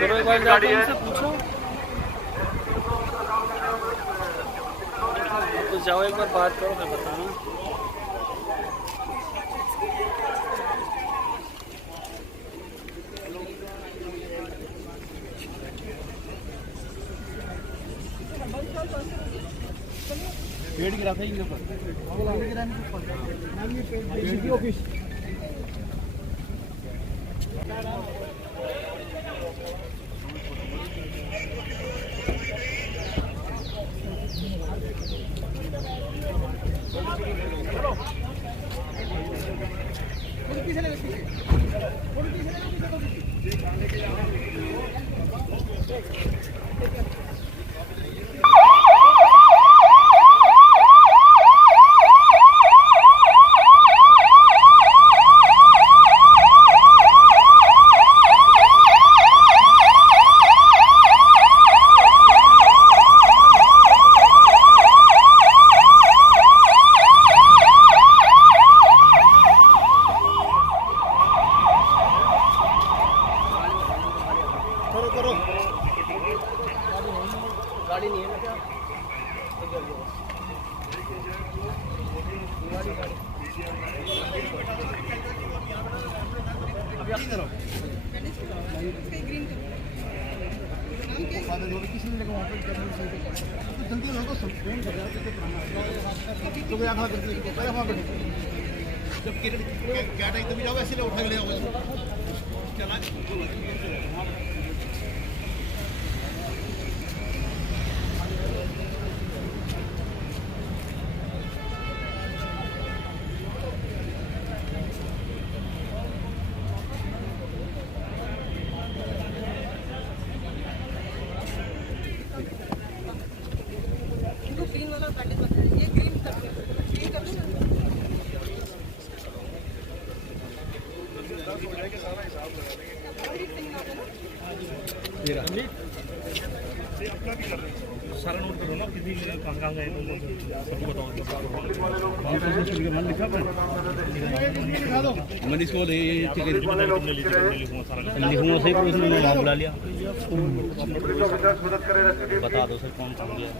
करो, एक बार जाके उनसे पूछो। तो जाओ एक बार बात करो फिर बताना। पेड़ गिरा था इनके ऊपर ऑफिस करो गाड़ी नहीं है ना क्या किसी ने वहाँ पे जल्दी लोगों को फोन कर रहा तो वहाँ पे जब क्या टाइम तभी जाओ ऐसे उठा के ले आओ चला सारा नोट करो ना कितनी कहाँ गए तो सबको बताओ लिखा मैंने इसको लिखूंगा सही पर उसने नाम बुला लिया बता दो सर कौन काम किया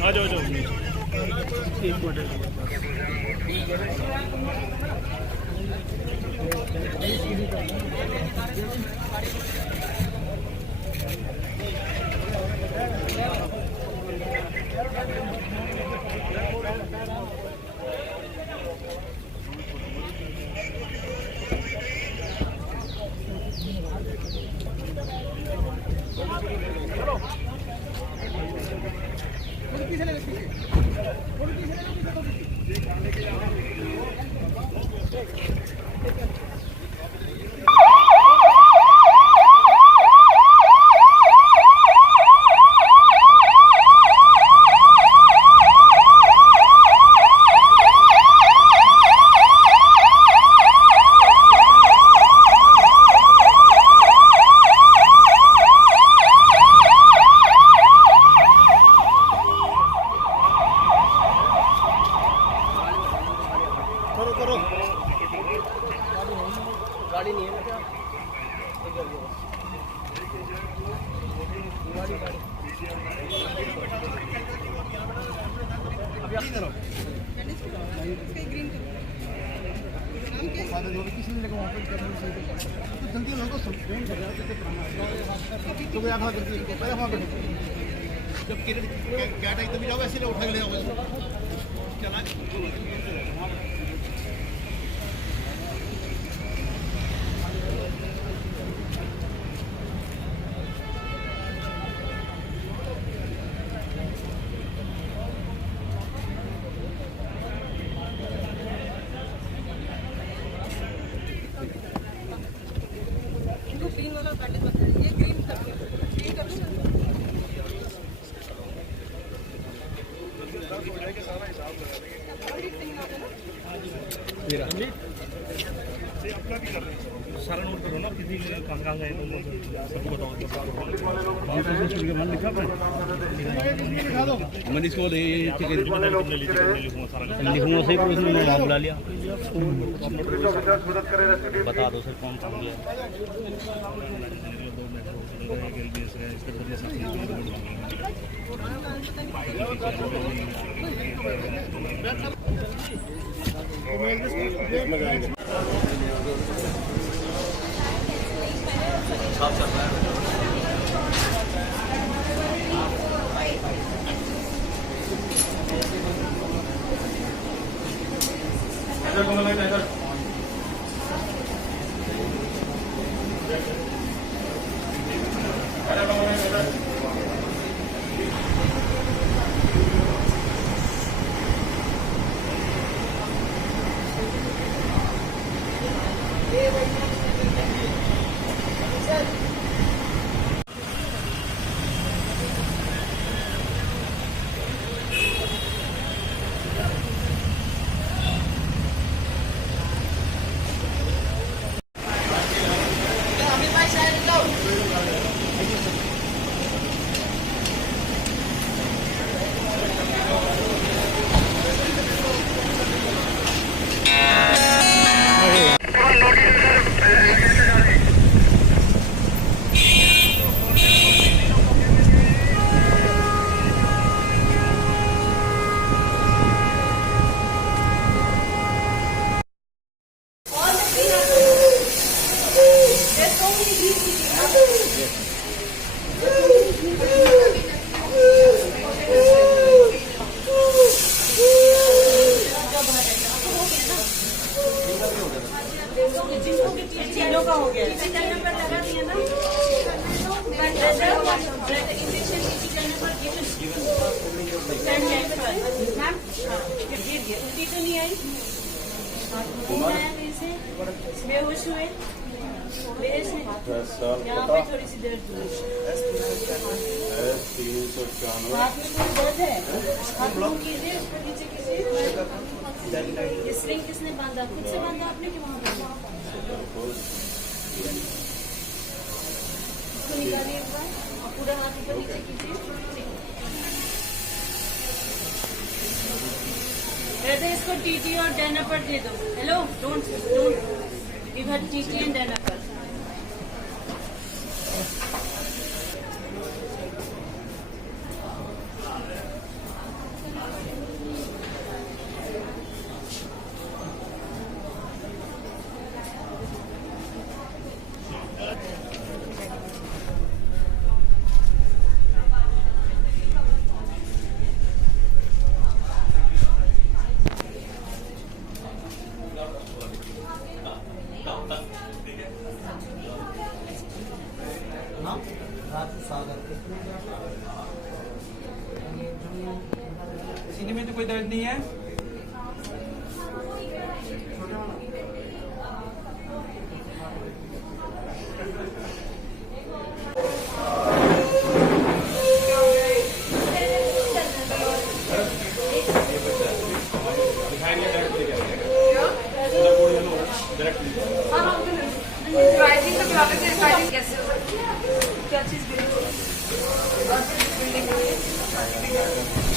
आ जाओ एक करो गाड़ी नहीं है ना क्या किसी ने वहाँ पे जल्दी लोगों को फोन कर रहा तो वहाँ पे जब क्या टाइम तभी जाओ ऐसे उठा के ले आओ चला अपना भी कर रहे हैं सारा नोट करो ना, किसी कहाँ गए तो सबको बताओ। लिखा मैं इसको लिखूंगा सही, तो इसमें नाम बुला लिया। बता दो सर कौन काम किया। तीनों का हो गया। जनभर लगा दिया ना। मैम गिर गया, उल्टी तो नहीं आई? बेहोश हुए, यहाँ पे थोड़ी सी दर्द हुई। हाथ में कोई दर्द है? हाथ में कीजिए, उस पर नीचे कीजिए। इस रिंग किसने बांधा? खुद से बांधा आपने कि वहाँ बांधा? इसको निकालिए एक बार और पूरा हाथ ऊपर नीचे कीजिए। रहते इसको टीटी और जनभर दे दो। Hello, don't give her TT and जनभर। सीने में तो कोई दर्द नहीं है?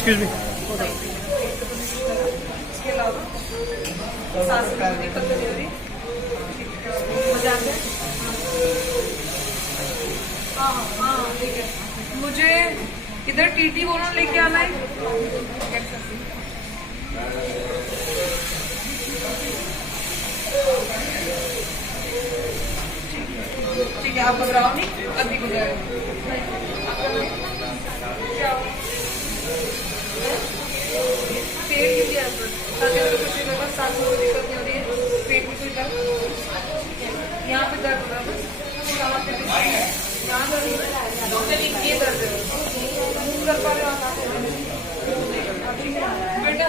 Excuse me. इसके अलावा सांस में दिक्कत नहीं हो रही? हाँ ठीक है। मुझे इधर टीटी बोलो लेके आना है। ठीक है, आप घबराओ नहीं, अभी हो जाएगा। पेट की दिक्कत सांस में दिक्कत नहीं हो रही है? पेट में कोई दर्द? यहाँ पे दर्द हो रहा है बस? यहाँ पे यहाँ दर्द हो रहा है? ये दर्द है, मूव कर पा रहे हो आप? बेटा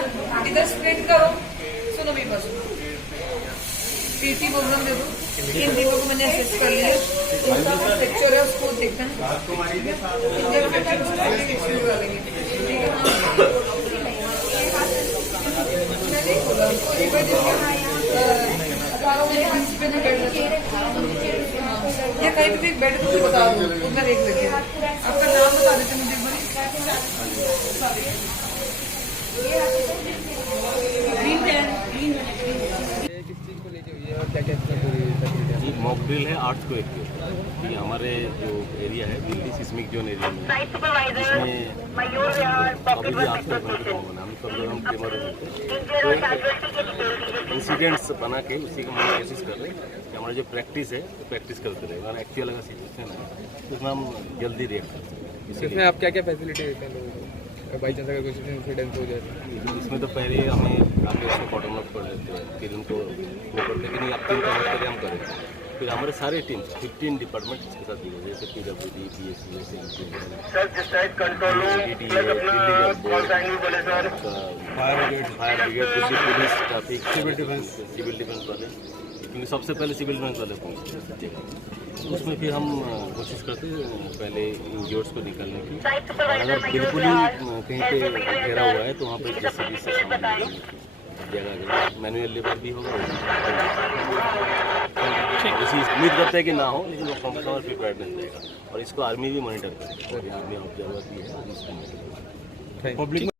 इधर स्ट्रेट करो। सुनो भी बस, टीटी बोलना दे दो। इन दिनों को मैंने असेस कर लिया, फ्रैक्चर है उसको देखना है। पे ना बेड या कहीं भी बेड मुझे बता दो, उतना देख लेते हैं। आपका नाम बता देते मुझे एक बार। ग्रीन पेन, किस चीज़ को लेके हुई है और क्या क्या इसमें पूरी फैसिलिटी जी मॉक ड्रिल है 8 स्क्वायर की। जी हमारे जो एरिया है दिल्ली सिस्मिक जोन एरिया में, इसमें अभी भी 8 स्क्वायर मीटर कम होना, हम सब लोग हम ट्रिमर इंसिडेंट्स बना के उसी का हम कोशिश कर रहे हैं कि हमारा जो प्रैक्टिस है तो प्रैक्टिस करते रहे, अगर एक्चुअल अगर सिचुएशन है तो उसमें हम जल्दी रिएक्ट कर सकते हैं। इसमें आप क्या क्या फैसिलिटी देते हैं लोगों को बाई चांस अगर कुछ इंसिडेंट हो जाए? इसमें तो पहले हमें आगे उसको बॉटम अप कर लेते हैं, फिर उनको वो करते हैं कि नहीं आप चिंता मत करें हम करें। फिर हमारे सारे टीम 15 डिपार्टमेंट इसके साथ जुड़े, जैसे PWD, PSC, fire brigade, police, traffic, civil defence वाले, क्योंकि सबसे पहले सिविल डिफेंस वाले पहुँचते हैं। उसमें फिर हम कोशिश करते हैं पहले इंजर्ड्स को निकालने की, और अगर बिल्कुल ही कहीं पे घेरा हुआ है तो वहाँ पे जैसे भी जगह मैनुअल लेबर भी होगा, उसी उम्मीद करते हैं कि ना हो, लेकिन वो कम से कम प्रिपेयर्डनेस रहेगा। और इसको आर्मी भी मॉनिटर करती है, आर्मी ऑब्जर्वर भी है।